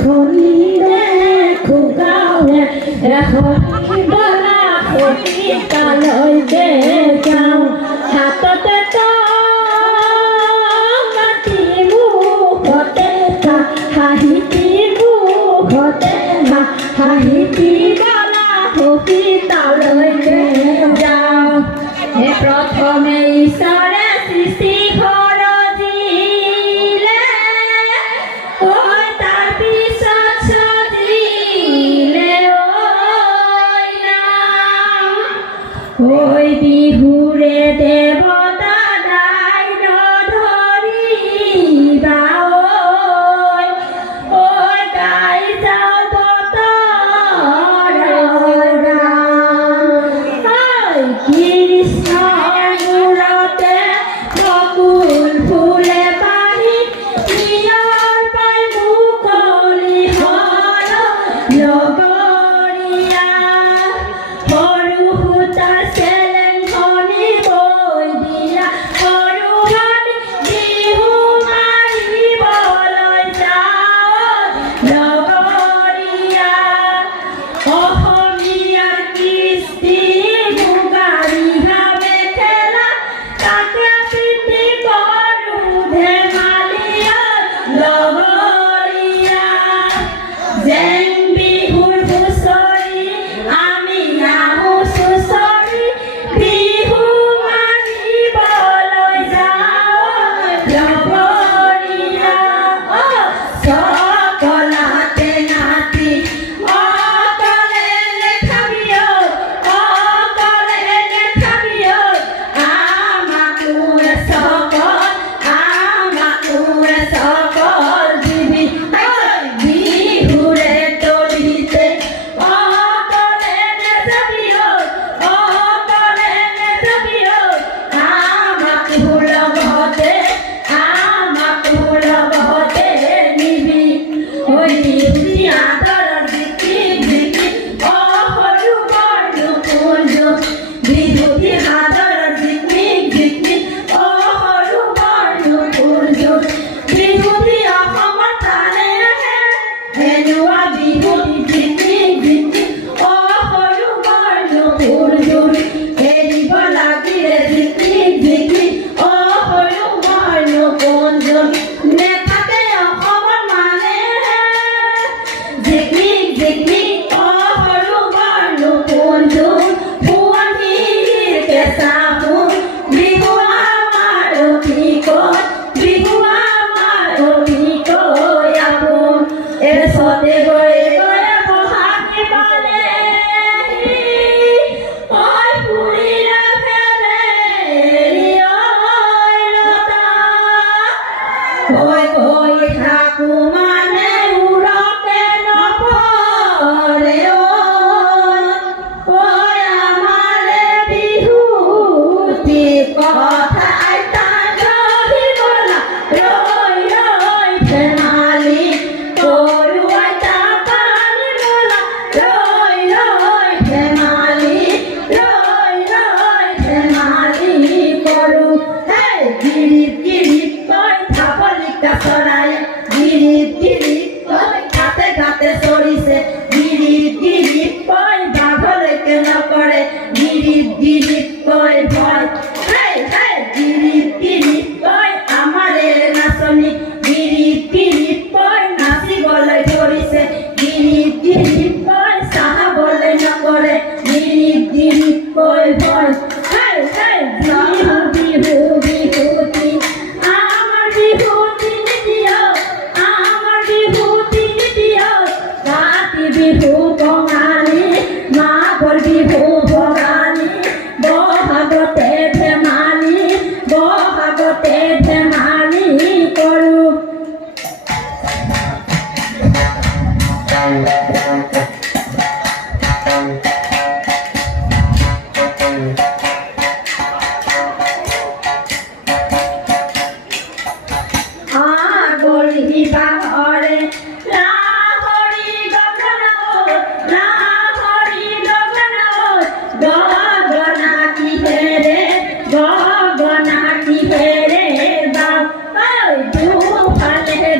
คนแม่คู่เก่าเนี่ยคนที่บ้าคนที่ตาลอยเจ้าหาตัวเต้ามาตีมูขอเต้าหาหิตีมูขอเต้าหาหิตีบ้าผู้ที่ตาลอยเจ้าপ্রথমে ঈশ্বরে সৃষ্টি করদিলে ওই তার পিছত সজিলে ওই না ওই বিহুরে দেবতা দায়িত্ব ধরিবা ওই গাই যাও বতর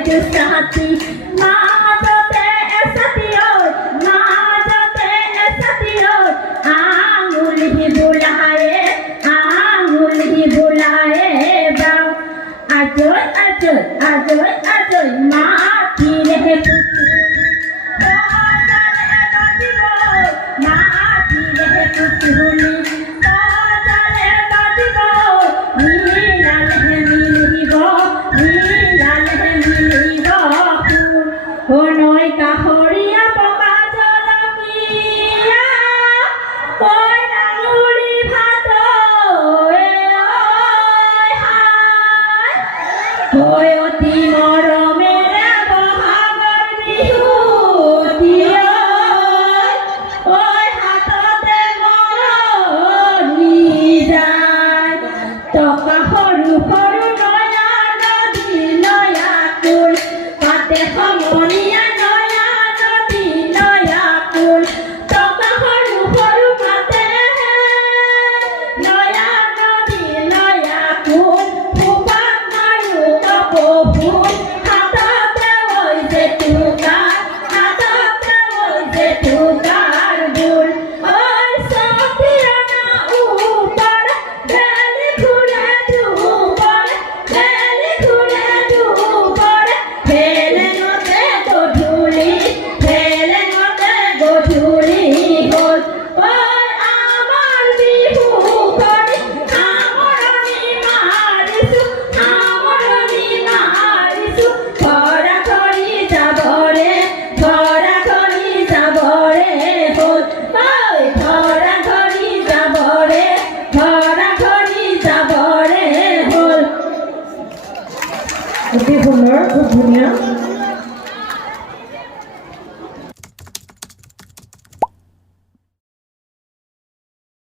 কৃষ্ণ Mama আজৈ মাতিলে বজালে বাজিব মাতিলে পুতুলি বজালে বাজিব মিলালে মিলিব ফুল নৈ কাষৰীয়া পকা জলকীয়া কৈ ডাঙৰি ভাত কৈ অতি মৰমেৰে বহাগৰ বিহুতি কৈ হাততে মৰলি যায় টকা সৰু সৰু নয়া নদী নয়া কুল পাতে সমনীয়া নয়া নদী নয়া কুল টকা সৰু সৰু পাতে নয়া নদী নয়া কুল ফুপাত মাৰো কপৌ ফুল হাততে ঐ জেতুকাৰ বুল ঐ চকিৰণা ওপৰ বেলি ঘূৰে দুপৰ বেলি ঘূৰে দুপৰ ফেলেঙতে গধূলি হ'ল ঐ আমাৰ বিহুখন সামৰণি মাৰিছোঁ ঘৰা ঘৰি যাবৰে হ'ল ঐ ঘৰা ঘৰি যাবৰে হ'ল। অতি সুন্দৰ, খুব ধুনীয়া।